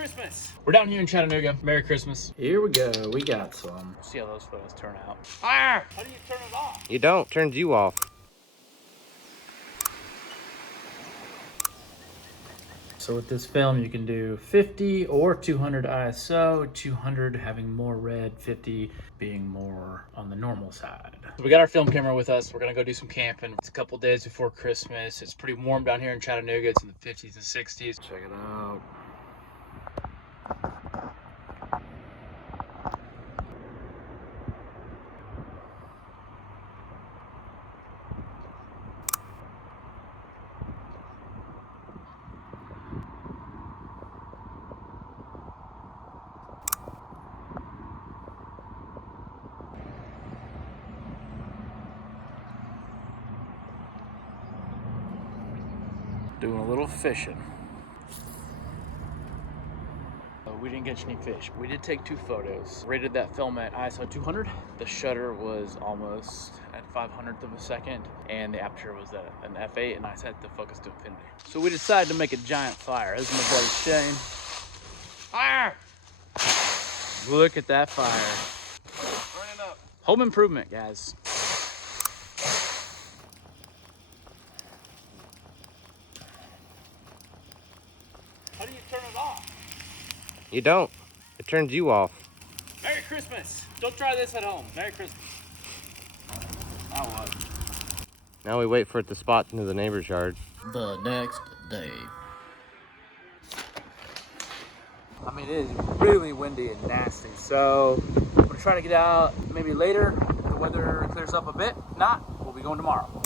Christmas. We're down here in Chattanooga. Merry Christmas. Here we go. We got some. See how those photos turn out. Fire! How do you turn it off? You don't. Turns you off. So with this film, you can do 50 or 200 ISO, 200 having more red, 50 being more on the normal side. So we got our film camera with us. We're gonna go do some camping. It's a couple days before Christmas. It's pretty warm down here in Chattanooga. It's in the 50s and 60s. Check it out. Doing a little fishing. We didn't catch any fish. We did take 2 photos. Rated that film at ISO 200. The shutter was almost at 500th of a second, and the aperture was at an f8, and I set the focus to infinity. So we decided to make a giant fire. This is my buddy Shane. Fire! Look at that fire. Burning up. Home improvement, guys. How do you turn it off? You don't. It turns you off. Merry Christmas. Don't try this at home. Merry Christmas. Now what? Now we wait for it to spot into the neighbor's yard. The next day. I mean, it is really windy and nasty, so I'm gonna try to get out maybe later if the weather clears up a bit. If not, we'll be going tomorrow.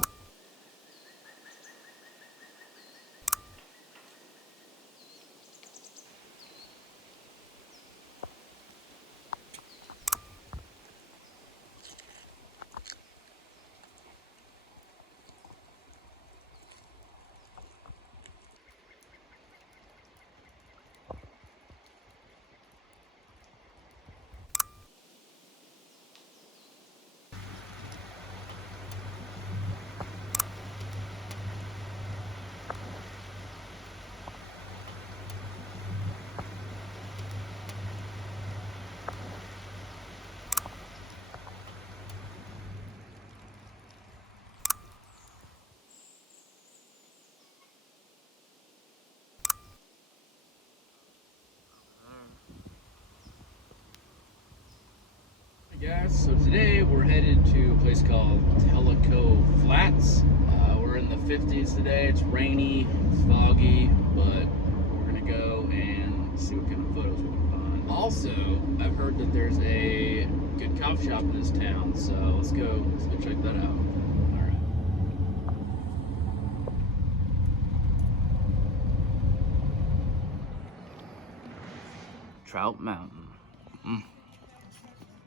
Hey guys, so today we're headed to a place called Tellico Flats. We're in the 50s today. It's rainy, it's foggy, but we're gonna go and see what kind of photos we can find. Also, I've heard that there's a good coffee shop in this town, so let's go check that out. All right. Trout Mountain.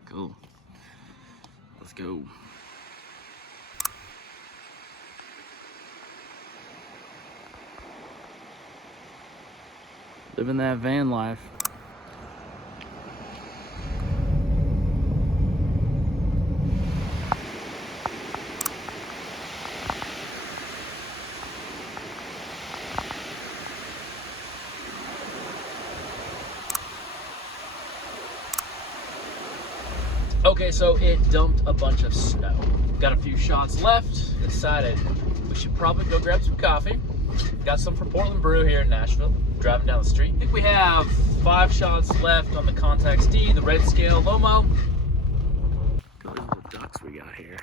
Cool. Let's go. Living that van life. Okay, so it dumped a bunch of snow. Got a few shots left. Decided we should probably go grab some coffee. Got some from Portland Brew here in Nashville. Driving down the street. I think we have 5 shots left on the Contax T, the Redscale Lomo. Look at these little ducks we got here.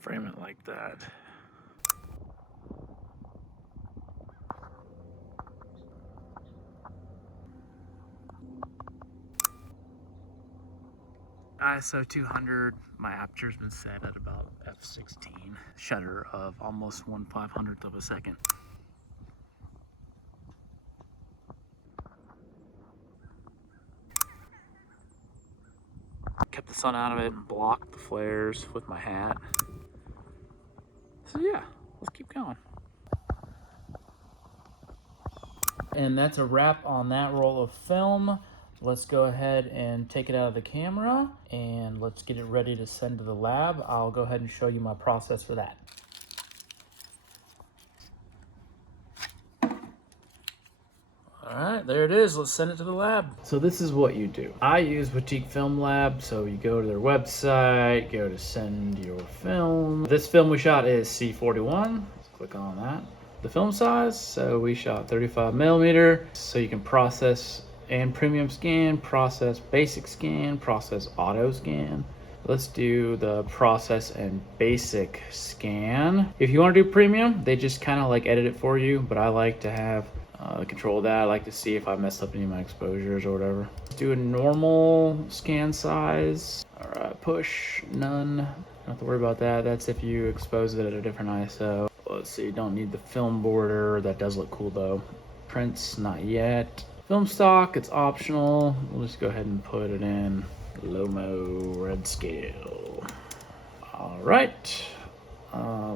Frame it like that. ISO 200, my aperture's been set at about f16. Shutter of almost 1/500th of a second. Kept the sun out of it and blocked the flares with my hat. So yeah, let's keep going. And that's a wrap on that roll of film. Let's go ahead and take it out of the camera and let's get it ready to send to the lab. I'll go ahead and show you my process for that. All right, there it is. Let's send it to the lab. So this is what you do. I use Boutique Film Lab, so you go to their website, go to send your film. This film we shot is C41. Let's click on that. The film size, so we shot 35mm, so you can process and premium scan, process basic scan, process auto scan. Let's do the process and basic scan. If you want to do premium, they just kind of like edit it for you, but I like to have control of that. I like to see if I messed up any of my exposures or whatever. Let's do a normal scan size. All right, push, none. Don't have to worry about that. That's if you expose it at a different ISO. Let's see, don't need the film border. That does look cool though. Prints, not yet. Film stock, it's optional. We'll just go ahead and put it in Lomography Redscale. All right.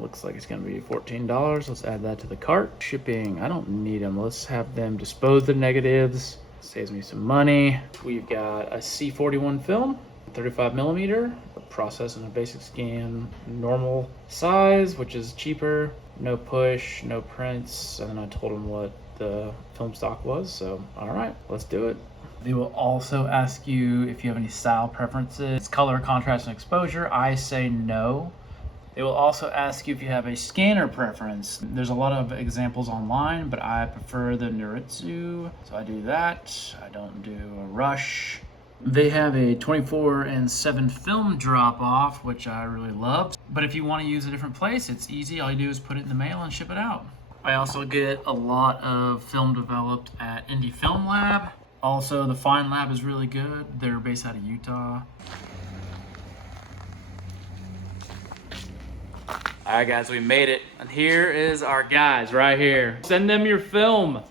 Looks like it's gonna be $14. Let's add that to the cart. Shipping, I don't need them. Let's have them dispose the negatives. Saves me some money. We've got a C41 film, 35mm, process and a basic scan, normal size, which is cheaper, no push, no prints, and then I told them what the film stock was, so all right, let's do it. They will also ask you if you have any style preferences, color, contrast, and exposure. I say no. They will also ask you if you have a scanner preference. There's a lot of examples online, but I prefer the Noritsu, so I do that. I don't do a Rush. They have a 24/7 film drop off, which I really love. But if you want to use a different place, it's easy. All you do is put it in the mail and ship it out. I also get a lot of film developed at Indie Film Lab. Also, the Fine Lab is really good. They're based out of Utah. All right, guys, we made it. And here is our guys right here. Send them your film.